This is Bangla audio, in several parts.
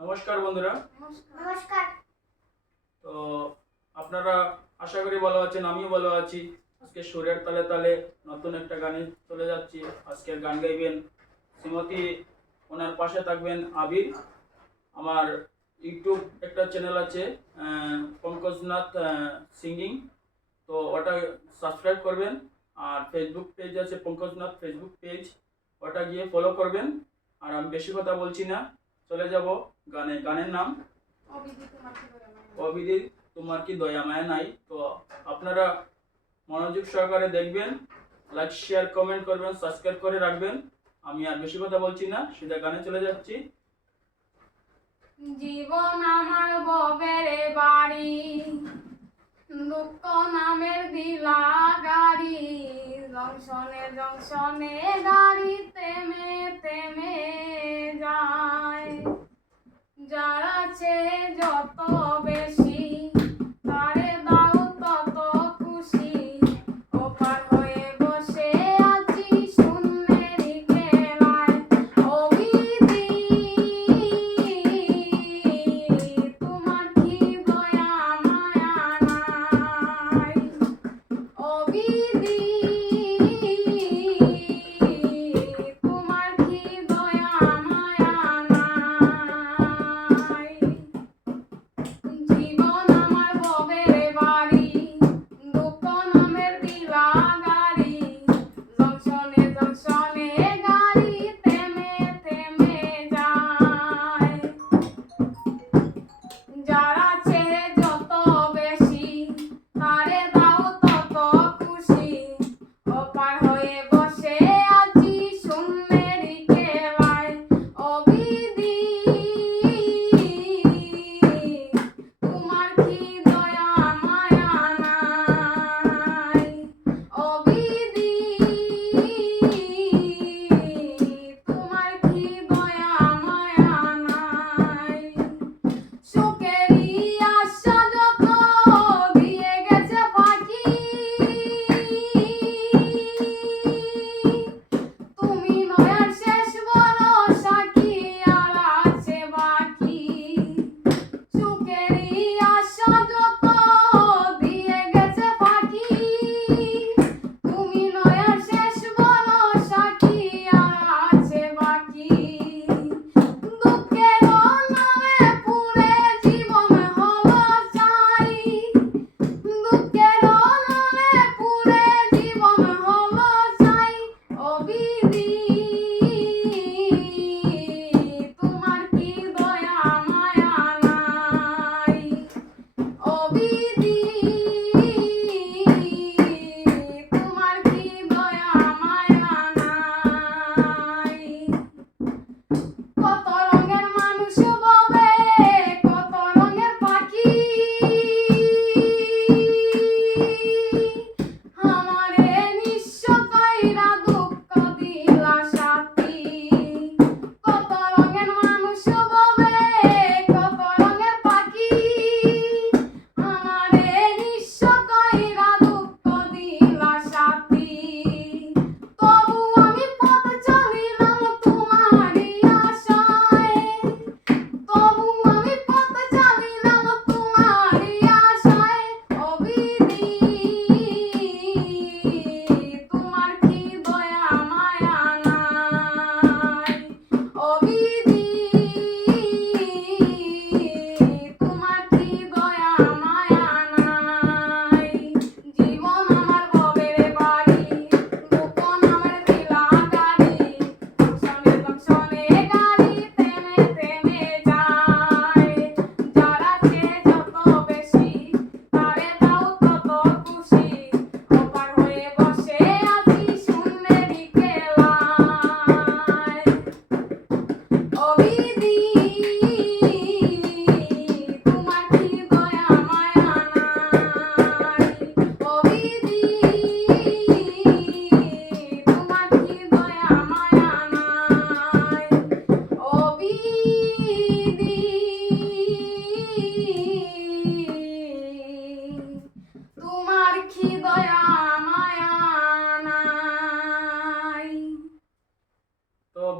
নমস্কার বন্ধুরা। নমস্কার। তো আপনারা আশা করি ভালো আছেন, আমিও ভালো আছি। আজকে সুরের তালে তালে নতুন একটা গানে চলে যাচ্ছি। আজকের গান গাইবেন শ্রীমতী, ওনার পাশে থাকবেন আবির। আমার ইউটিউব একটা চ্যানেল আছে পঙ্কজনাথ সিঙ্গিং, তো ওটা সাবস্ক্রাইব করবেন। আর ফেসবুক পেজ আছে পঙ্কজনাথ ফেসবুক পেজ, ওটা গিয়ে ফলো করবেন। আর আমি বেশি কথা বলছি না, চলে যাব গানে। গানের নাম অবিধি তোমার কি দয়া মায়া নাই। তো আপনারা মনোযোগ সহকারে দেখবেন, লাইক শেয়ার কমেন্ট করবেন, সাবস্ক্রাইব করে রাখবেন। আমি আর বেশি কথা বলছি না, সিধা গানে চলে যাচ্ছি। জীবন আমার ববের বাড়ি, দুঃখ নামের দিলা গাড়ি, জংশনে জংশনে গাড়ি থেমে থেমে যায়। যার আছে যত বেশি তারে দাও তত খুশি, ওপার হয়ে বসে আছি শূন্যের খেলায়। অবিধি তোমার কি দয়া মায়া নাই, অবিধি তোমার কি দয়া মায়া নাই।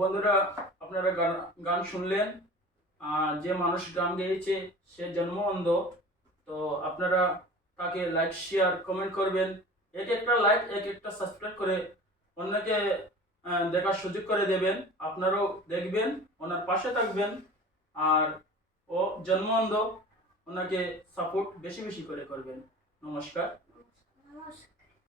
বন্ধুরা, আপনারা গান গান শুনলেন। যে মানুষ গান গেয়েছে সে জন্ম অন্ধ। তো আপনারা তাকে লাইক শেয়ার কমেন্ট করবেন। এক একটা লাইক এক একটা সাবস্ক্রাইব করে অন্যকে দেখার সুযোগ করে দেবেন। আপনারাও দেখবেন, ওনার পাশে থাকবেন। আর ও জন্ম অন্ধ, ওনাকে সাপোর্ট বেশি বেশি করে করবেন। নমস্কার। নমস্কার।